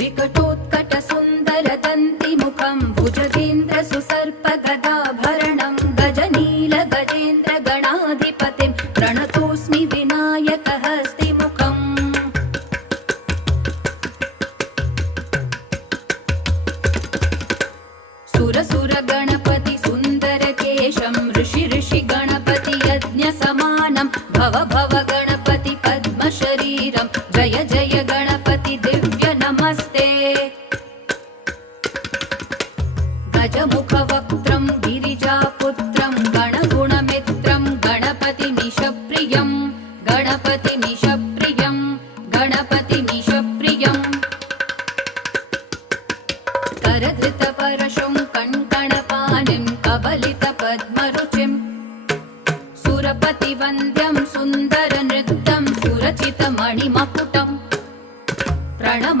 विकटोत्कटसुन्दरदन्तिमुखं भुजगेन्द्रसुसर्पगदाभरणं गजनीलगजेन्द्रगणाधिपतिं प्रणतोऽस्मि विनायकहस्तिमुखम् सुरसुरगणपति सुन्दरकेशं ऋषि गणपति यज्ञसमानं भव भव गणपति पद्मशरीरं जय जय गणपति दिव्य नमस्ते गजमुखवक्त्रं गिरिजापुत्रं गणगुणमित्रं गणपतिमीशप्रियं गणपतिमीशप्रियं गणपतिमीशप्रियं करधृतपरशुं कङ्कणपाणिं कबलितपद्मरुचिं सुरपतिवन्द्यं सुन्दरनृत्यं सुरचितमणिमकुटं प्रणम